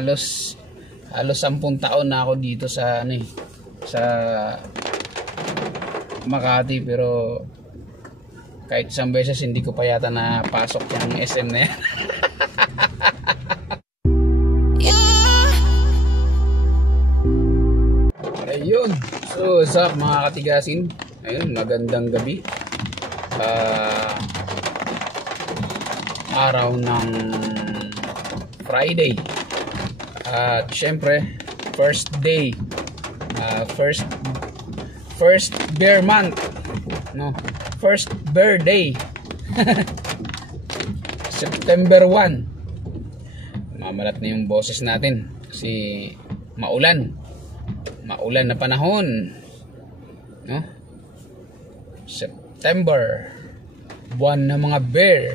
halos 10 taon na ako dito sa sa Makati, pero kahit isang beses hindi ko pa yata napasok yung SM na yan. Ayun, so what's up mga katigasin? Ayun, magandang gabi. Araw ng Friday. At syempre, first day, first bear month, no, first bear day. September 1. Mamalat na yung boses natin kasi maulan na panahon, no? September, buwan ng mga bear.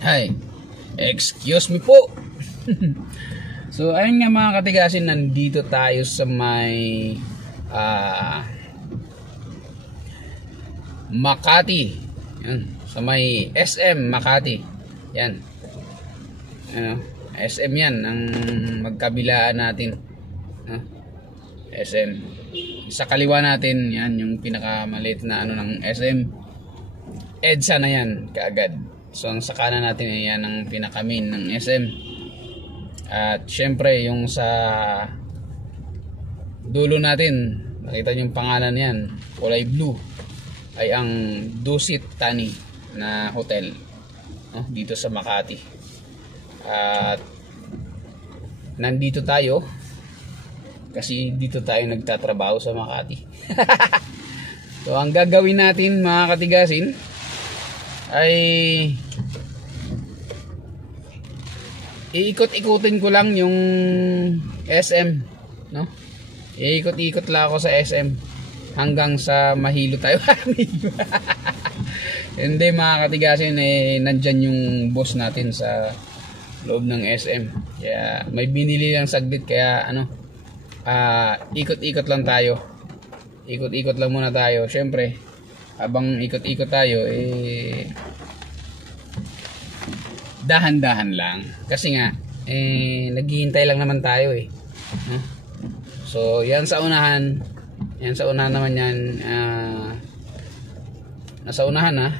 Hay, excuse me po. So ayun nga mga katigasin, nandito tayo sa may Makati. Yan, sa may SM Makati. Yan, ano, SM yan ang magkabilaan natin, SM. Sa kaliwa natin, yan yung pinakamaliit na ano ng SM. EDSA na yan kaagad. So ang sa kanan natin ay yan ang pinaka-main ng SM. At syempre yung sa dulo natin, nakita nyo yung pangalan yan, kulay blue, ay ang Dusit Thani na hotel, no? Dito sa Makati. At nandito tayo kasi dito tayo nagtatrabaho sa Makati. So ang gagawin natin mga katigasin ay iikot-ikutin ko lang yung SM, no? Iikot-ikot lang ako sa SM hanggang sa mahilo tayo. Hindi mga katigasin, nandyan yung boss natin sa loob ng SM. Kaya may binili lang saglit, kaya ikot-ikot lang tayo. Ikot-ikot lang muna tayo. Syempre, habang ikot-ikot tayo, dahan-dahan lang. Kasi nga, naghihintay lang naman tayo So, yan sa unahan. Yan sa unahan naman yan. Nasa unahan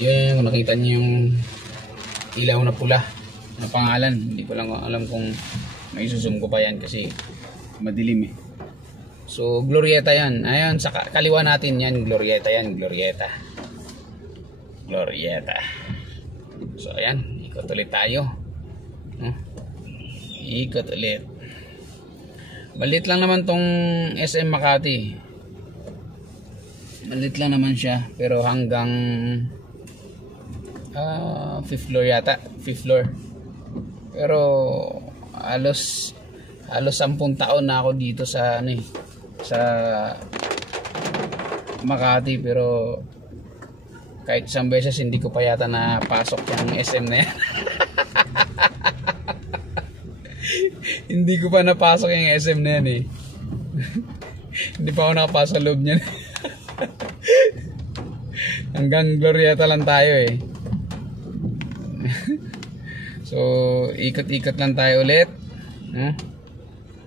yun, kung nakita niyo yung ilaw na pula na pangalan. Hindi ko lang alam kung may zoom ko pa yan kasi madilim So, Glorieta yan. Ayun, sa kaliwa natin yan, Glorieta yan, Glorieta. So ayan, ikot ulit tayo, ikot ulit. Malit lang naman tong SM Makati, malit lang naman siya, pero hanggang 5th floor yata, 5th floor. Pero halos 10 taon na ako dito sa sa Makati, pero kahit isang beses hindi ko pa yata napasok yung SM na yan. Hindi ko pa napasok yung SM na yan Hindi pa ako nakapasok sa loob niyan. Hanggang Glorieta lang tayo So ikot-ikot lang tayo ulit,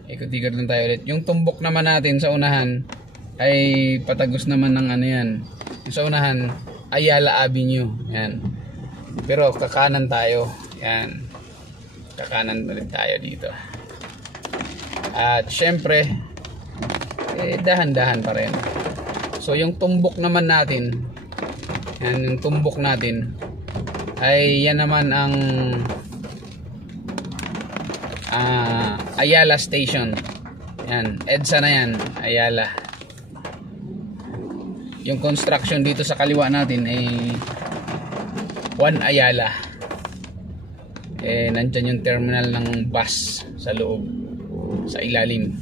ikot-ikot lang tayo ulit. Yung tumbok naman natin sa unahan ay patagos naman ng yan. Yung sa unahan, Ayala Avenue, yan. Pero kakanan tayo, yan. Kakanan ulit tayo dito. At syempre, dahan-dahan pa rin. So yung tumbok naman natin, yan, yung tumbok natin ay yan naman ang Ayala Station. Yan, EDSA na yan, Ayala. Yung construction dito sa kaliwa natin ay One Ayala. Nandyan yung terminal ng bus sa loob, sa ilalim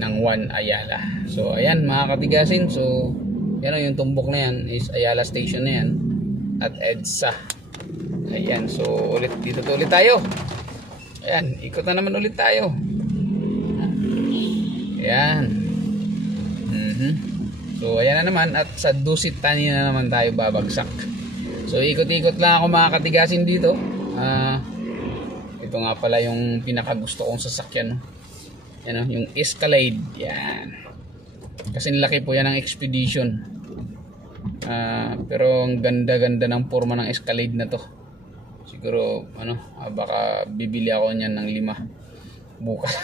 ng One Ayala. So ayan mga katigasin, so yan yung tumbok na yan is Ayala Station na yan at EDSA. Ayan, so ulit dito ulit tayo. Ayan, ikot na naman ulit tayo. Ayan. So ayan na naman, at sa Dusit Thani na naman tayo babagsak. So ikot-ikot lang ako mga katigasin dito. Ito nga pala yung pinakagusto kong sasakyan, no? Yan, no? Yung Escalade. Yan. Kasi laki po yan ng Expedition. Pero ang ganda-ganda ng forma ng Escalade na to. Siguro baka bibili ako niyan ng 5 bukas.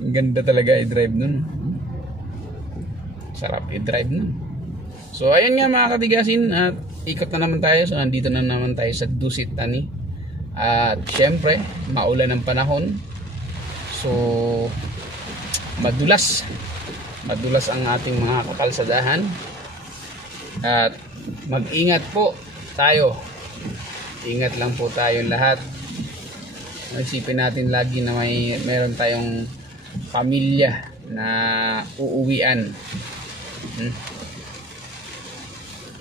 Ang ganda talaga i-drive nun. Sarap i-drive nun. So ayun nga mga katigasin, at ikot na naman tayo. So nandito na naman tayo sa Dusit Ani. At syempre maulan ng panahon. So madulas ang ating mga kakalsadahan. At mag-ingat po tayo. Ingat lang po tayong lahat. Isipin natin lagi na meron tayong pamilya na uuwian.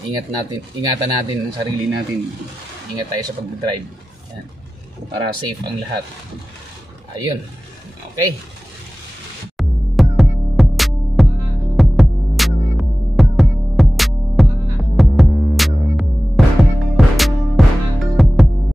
Ingatan natin ang sarili natin. Ingat tayo sa pag-drive. Yan. Para safe ang lahat. Ayun. Okay.